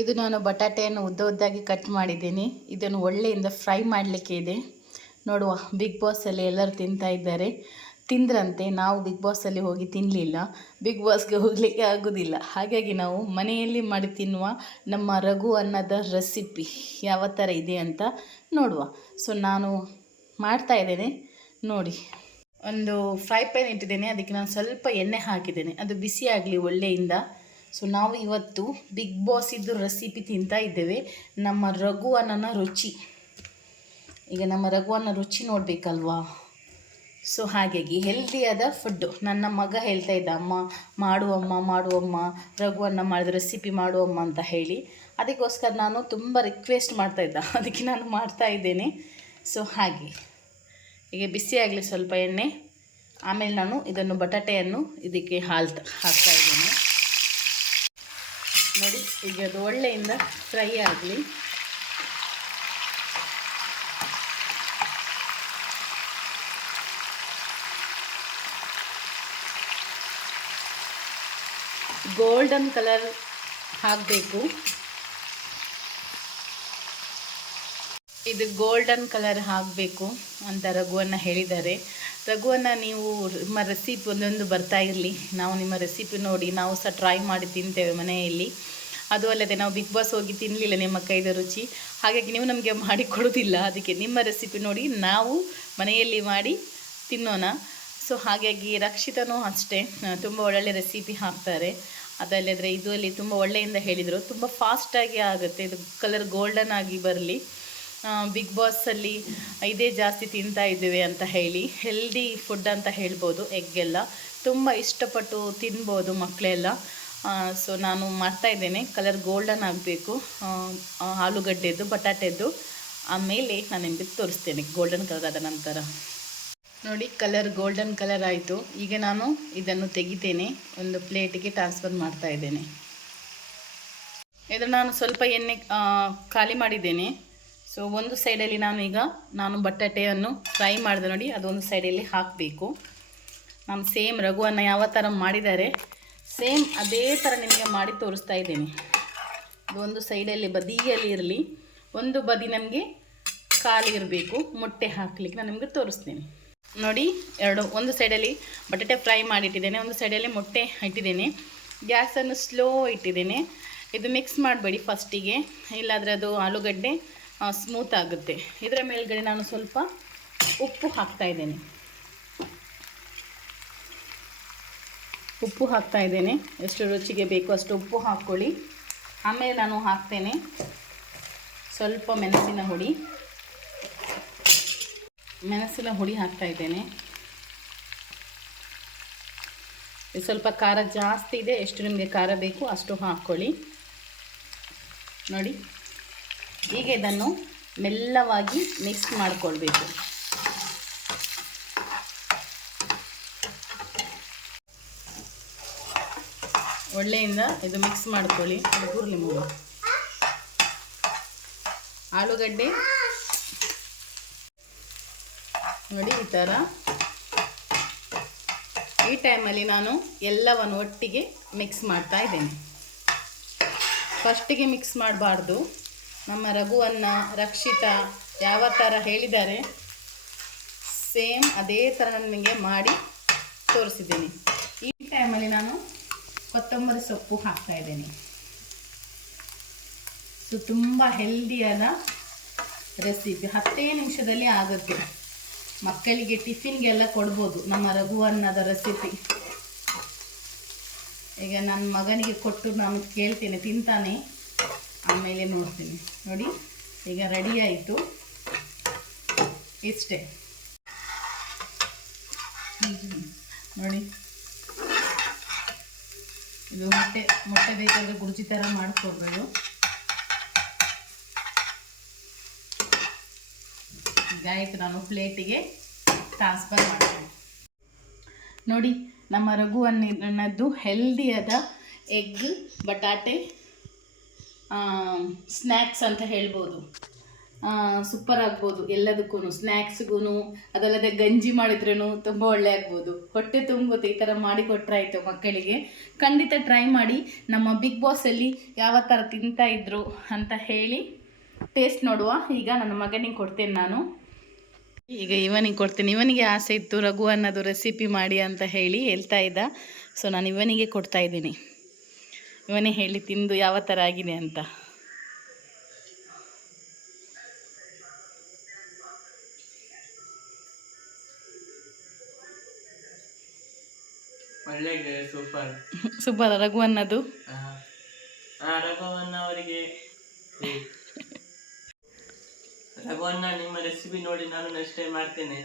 ಇದು ನಾನು ಬಟಾಟೆಯನ್ನು ಉದ್ದ ಉದ್ದಾಗಿ ಕಟ್ ಮಾಡಿದ್ದೀನಿ. ಇದನ್ನು ಒಳ್ಳೆಯಿಂದ ಫ್ರೈ ಮಾಡಲಿಕ್ಕೆ ಇದೆ. ನೋಡುವ ಬಿಗ್ ಬಾಸಲ್ಲಿ ಎಲ್ಲರೂ ತಿಂತಾ ಇದ್ದಾರೆ. ತಿಂದ್ರಂತೆ ನಾವು ಬಿಗ್ ಬಾಸಲ್ಲಿ ಹೋಗಿ ತಿನ್ನಲಿಲ್ಲ ಬಿಗ್ ಬಾಸ್ಗೆ ಹೋಗಲಿಕ್ಕೆ ಆಗೋದಿಲ್ಲ. ಹಾಗಾಗಿ ನಾವು ಮನೆಯಲ್ಲಿ ಮಾಡಿ ತಿನ್ನುವ ನಮ್ಮ ರಘು ಅನ್ನದ ರೆಸಿಪಿ ಯಾವ ಥರ ಇದೆ ಅಂತ ನೋಡುವ. ಸೊ ನಾನು ಮಾಡ್ತಾ ಇದ್ದೇನೆ. ನೋಡಿ, ಒಂದು ಫ್ರೈ ಪ್ಯಾನ್ ಇಟ್ಟಿದ್ದೇನೆ. ಅದಕ್ಕೆ ನಾನು ಸ್ವಲ್ಪ ಎಣ್ಣೆ ಹಾಕಿದ್ದೇನೆ. ಅದು ಬಿಸಿ ಆಗಲಿ ಒಳ್ಳೆಯಿಂದ. ಸೊ ನಾವು ಇವತ್ತು ಬಿಗ್ ಬಾಸ್ ಇದ್ದು ರೆಸಿಪಿ ತಿಂತಾ ಇದ್ದೇವೆ. ನಮ್ಮ ರಘುವಣ್ಣನ ರುಚಿ. ಈಗ ನಮ್ಮ ರಘುವನ ರುಚಿ ನೋಡಬೇಕಲ್ವಾ? ಸೊ ಹಾಗಾಗಿ ಹೆಲ್ದಿಯಾದ ಫುಡ್ಡು ನನ್ನ ಮಗ ಹೇಳ್ತಾ ಇದ್ದ, ಅಮ್ಮ ಮಾಡುವಮ್ಮ ಮಾಡುವಮ್ಮ ರಘುವನ್ನ ಮಾಡಿದ ರೆಸಿಪಿ ಮಾಡುವಮ್ಮ ಅಂತ ಹೇಳಿ. ಅದಕ್ಕೋಸ್ಕರ ನಾನು ತುಂಬ ರಿಕ್ವೆಸ್ಟ್ ಮಾಡ್ತಾ ಇದ್ದ. ಅದಕ್ಕೆ ನಾನು ಮಾಡ್ತಾ ಇದ್ದೇನೆ. ಸೊ ಹಾಗೆ. ಈಗ ಬಿಸಿ ಆಗಲಿ ಸ್ವಲ್ಪ ಎಣ್ಣೆ. ಆಮೇಲೆ ನಾನು ಇದನ್ನು ಬಟಾಟೆಯನ್ನು ಇದಕ್ಕೆ ಹಾಲ್ತ, ಹಾಕ್ತಾ ಇದ್ದೇನೆ. ನೋಡಿ ಈಗ ಅದು ಒಳ್ಳೆಯಿಂದ ಫ್ರೈ ಆಗಲಿ. ಗೋಲ್ಡನ್ ಕಲರ್ ಹಾಕಬೇಕು. ಇದು ಗೋಲ್ಡನ್ ಕಲರ್ ಹಾಕಬೇಕು ಅಂತ ರಘುವನ್ನು ಹೇಳಿದ್ದಾರೆ. ರಘುವನ್ನು ನೀವು ನಿಮ್ಮ ರೆಸಿಪಿ ಒಂದೊಂದು ಬರ್ತಾ ಇರಲಿ. ನಾವು ನಿಮ್ಮ ರೆಸಿಪಿ ನೋಡಿ, ನಾವು ಸಹ ಟ್ರೈ ಮಾಡಿ ತಿಂತೇವೆ ಮನೆಯಲ್ಲಿ. ಅದು ಅಲ್ಲದೆ ನಾವು ಬಿಗ್ ಬಾಸ್ ಹೋಗಿ ತಿನ್ನಲಿಲ್ಲ ನಿಮ್ಮ ಕೈದ ರುಚಿ. ಹಾಗಾಗಿ ನೀವು ನಮಗೆ ಮಾಡಿ ಕೊಡೋದಿಲ್ಲ. ಅದಕ್ಕೆ ನಿಮ್ಮ ರೆಸಿಪಿ ನೋಡಿ, ನಾವು ಮನೆಯಲ್ಲಿ ಮಾಡಿ ತಿನ್ನೋಣ. ಸೊ ಹಾಗಾಗಿ ರಕ್ಷಿತನೂ ಅಷ್ಟೇ. ತುಂಬ ಒಳ್ಳೊಳ್ಳೆ ರೆಸಿಪಿ ಹಾಕ್ತಾರೆ. ಅದಲ್ಲದ್ರೆ ಇದು ಅಲ್ಲಿ ತುಂಬ ಒಳ್ಳೆಯಿಂದ ಹೇಳಿದರು. ತುಂಬ ಫಾಸ್ಟಾಗಿ ಆಗುತ್ತೆ. ಇದು ಕಲರ್ ಗೋಲ್ಡನ್ ಆಗಿ ಬರಲಿ. ಬಿಗ್ ಬಾಸಲ್ಲಿ ಇದೇ ಜಾಸ್ತಿ ತಿಂತಾ ಇದ್ದೇವೆ ಅಂತ ಹೇಳಿ ಹೆಲ್ದಿ ಫುಡ್ ಅಂತ ಹೇಳ್ಬೋದು ಎಗ್ಗೆಲ್ಲ ತುಂಬ ಇಷ್ಟಪಟ್ಟು ತಿನ್ಬೋದು ಮಕ್ಕಳೆಲ್ಲ ಸೊ ನಾನು ಮಾಡ್ತಾಯಿದ್ದೇನೆ ಕಲರ್ ಗೋಲ್ಡನ್ ಆಗಬೇಕು. ಆಲೂಗಡ್ಡೆದು ಬಟಾಟೆದ್ದು ಆಮೇಲೆ ನಾನು ನಿಮಗೆ ತೋರಿಸ್ತೇನೆ ಗೋಲ್ಡನ್ ಕಲರ್ ಆದ ನಂತರ. ನೋಡಿ ಕಲರ್ ಗೋಲ್ಡನ್ ಕಲರ್ ಆಯಿತು. ಈಗ ನಾನು ಇದನ್ನು ತೆಗಿತೇನೆ. ಒಂದು ಪ್ಲೇಟಿಗೆ ಟ್ರಾನ್ಸ್ಫರ್ ಮಾಡ್ತಾ ಇದ್ದೇನೆ. ಇದನ್ನು ನಾನು ಸ್ವಲ್ಪ ಎಣ್ಣೆ ಖಾಲಿ ಮಾಡಿದ್ದೇನೆ. ಸೊ ಒಂದು ಸೈಡಲ್ಲಿ ನಾನು ಈಗ ನಾನು ಬಟಾಟೆಯನ್ನು ಫ್ರೈ ಮಾಡಿದೆ ನೋಡಿ, ಅದೊಂದು ಸೈಡಲ್ಲಿ ಹಾಕಬೇಕು. ನಾನು ಸೇಮ್ ರಘುವನ್ನು ಯಾವ ಥರ ಮಾಡಿದ್ದಾರೆ, ಸೇಮ್ ಅದೇ ಥರ ನಿಮಗೆ ಮಾಡಿ ತೋರಿಸ್ತಾ ಇದ್ದೀನಿ. ಒಂದು ಸೈಡಲ್ಲಿ ಬದಿಯಲ್ಲಿ ಇರಲಿ, ಒಂದು ಬದಿ ನಮಗೆ ಖಾಲಿ ಇರಬೇಕು, ಮೊಟ್ಟೆ ಹಾಕಲಿಕ್ಕೆ ನಾನು ನಿಮಗೆ ತೋರಿಸ್ತೀನಿ. ನೋಡಿ, ಎರಡು, ಒಂದು ಸೈಡಲ್ಲಿ ಬಟಾಟೆ ಫ್ರೈ ಮಾಡಿಟ್ಟಿದ್ದೇನೆ, ಒಂದು ಸೈಡಲ್ಲಿ ಮೊಟ್ಟೆ ಇಟ್ಟಿದ್ದೇನೆ. ಗ್ಯಾಸನ್ನು ಸ್ಲೋ ಇಟ್ಟಿದ್ದೇನೆ. ಇದು ಮಿಕ್ಸ್ ಮಾಡಬೇಡಿ ಫಸ್ಟಿಗೆ, ಇಲ್ಲಾದರೆ ಅದು ಆಲೂಗಡ್ಡೆ ಸ್ಮೂತ್ ಆಗುತ್ತೆ. ಇದರ ಮೇಲ್ಗಡೆ ನಾನು ಸ್ವಲ್ಪ ಉಪ್ಪು ಹಾಕ್ತಾ ಇದ್ದೇನೆ. ಉಪ್ಪು ಹಾಕ್ತಾ ಇದ್ದೇನೆ. ಎಷ್ಟು ರುಚಿಗೆ ಬೇಕು ಅಷ್ಟು ಉಪ್ಪು ಹಾಕ್ಕೊಳ್ಳಿ. ಆಮೇಲೆ ನಾನು ಹಾಕ್ತೇನೆ ಸ್ವಲ್ಪ ಮೆಣಸಿನ ಹುಡಿ. ಮೆಣಸಿನ ಹುಡಿ ಹಾಕ್ತಾ ಇದ್ದೇನೆ. ಸ್ವಲ್ಪ ಖಾರ ಜಾಸ್ತಿ ಇದೆ. ಎಷ್ಟು ನಿಮಗೆ ಖಾರ ಬೇಕು ಅಷ್ಟು ಹಾಕ್ಕೊಳ್ಳಿ. ನೋಡಿ. ಈಗ ಇದನ್ನು ಮೆಲ್ಲವಾಗಿ ಮಿಕ್ಸ್ ಮಾಡಿಕೊಳ್ಬೇಕು. ಒಳ್ಳೆಯಿಂದ ಇದು ಮಿಕ್ಸ್ ಮಾಡ್ಕೊಳ್ಳಿ. ಹುರ್ಲಿ ಮೂರು. ಆಲೂಗಡ್ಡೆ. ನೋಡಿ ಈ ಥರ. ಈ ಟೈಮಲ್ಲಿ ನಾನು ಎಲ್ಲವನ್ನು ಒಟ್ಟಿಗೆ ಮಿಕ್ಸ್ ಮಾಡ್ತಾ ಇದ್ದೇನೆ. ಫಸ್ಟಿಗೆ ಮಿಕ್ಸ್ ಮಾಡಬಾರ್ದು. ನಮ್ಮ ರಘುವನ್ನ ರಕ್ಷಿತ ಯಾವ ಥರ ಹೇಳಿದ್ದಾರೆ, ಸೇಮ್ ಅದೇ ಥರ ನನಗೆ ಮಾಡಿ ತೋರಿಸಿದ್ದೀನಿ. ಈ ಟೈಮಲ್ಲಿ ನಾನು ಕೊತ್ತಂಬರಿ ಸೊಪ್ಪು ಹಾಕ್ತಾ ಇದ್ದೇನೆ. ಸೊ ತುಂಬ ಹೆಲ್ದಿಯಾದ ರೆಸಿಪಿ ಹತ್ತೇ ನಿಮಿಷದಲ್ಲಿ ಆಗುತ್ತೆ. ಮಕ್ಕಳಿಗೆ ಟಿಫಿನ್ಗೆಲ್ಲ ಕೊಡ್ಬೋದು ನಮ್ಮ ರಘುವನ್ನದ ರೆಸಿಪಿ ಈಗ ನನ್ನ ಮಗನಿಗೆ ಕೊಟ್ಟು ನಾನು ಕೇಳ್ತೇನೆ, ತಿಂತಾನೆ. ಆಮೇಲೆ ನೋಡ್ತೀನಿ. ನೋಡಿ, ಈಗ ರೆಡಿ ಆಯಿತು. ಇಷ್ಟೇ. ನೋಡಿ. ಇದು ಮೊಟ್ಟೆ ಮೊಟ್ಟೆ ಬೇಕಾದರೆ ಗುರುಜಿ ಥರ ಮಾಡಿಕೊಡ್ಬೋದು ಆಯಿತು ನಾನು ಪ್ಲೇಟಿಗೆ ಟ್ರಾನ್ಸ್ಫರ್ ಮಾಡ್ತೀನಿ. ನೋಡಿ, ನಮ್ಮ ರಘುವನ್ನದ್ದು ಹೆಲ್ದಿಯಾದ ಎಗ್ ಬಟಾಟೆ ಸ್ನ್ಯಾಕ್ಸ್ ಅಂತ ಹೇಳ್ಬೋದು. ಸೂಪರ್ ಆಗ್ಬೋದು ಎಲ್ಲದಕ್ಕೂ ಸ್ನ್ಯಾಕ್ಸ್ಗೂ ಅದಲ್ಲದೆ ಗಂಜಿ ಮಾಡಿದ್ರೂ ತುಂಬ ಒಳ್ಳೆ ಆಗ್ಬೋದು. ಹೊಟ್ಟೆ ತುಂಬುತ್ತೆ ಈ ಥರ ಮಾಡಿ ಕೊಟ್ಟರಾಯ್ತು ಮಕ್ಕಳಿಗೆ. ಖಂಡಿತ ಟ್ರೈ ಮಾಡಿ, ನಮ್ಮ ಬಿಗ್ ಬಾಸಲ್ಲಿ ಯಾವ ಥರ ತಿಂತಾ ಇದ್ರು ಅಂತ ಹೇಳಿ ಟೇಸ್ಟ್ ನೋಡುವ. ಈಗ ನನ್ನ ಮಗನಿಗೆ ಕೊಡ್ತೇನೆ ನಾನು. ಈಗ ಇವನಿಗೆ ಕೊಡ್ತೇನೆ. ಇವನಿಗೆ ಆಸೆ ಇತ್ತು ರಘು ಅನ್ನೋದು ರೆಸಿಪಿ ಮಾಡಿ ಅಂತ ಹೇಳಿ ಹೇಳ್ತಾ ಇದ್ದ. ಸೊ ನಾನು ಇವನಿಗೆ ಕೊಡ್ತಾ ಇದ್ದೀನಿ. ಇವನೇ ಹೇಳಿ ತಿಂದು ಯಾವ ಥರ ಆಗಿದೆ ಅಂತ. ಸೂಪರ್. ಸೂಪರ್ ರಘು ಅನ್ನೋದು. ರಘುವನ್ನ ಅವರಿಗೆ ರಘುವನ್ನ ನಿಮ್ಮ ರೆಸಿಪಿ ನೋಡಿ ನಾನು ನೆಕ್ಸ್ಟ್ ಟೈಮ್ ಮಾಡ್ತೇನೆ.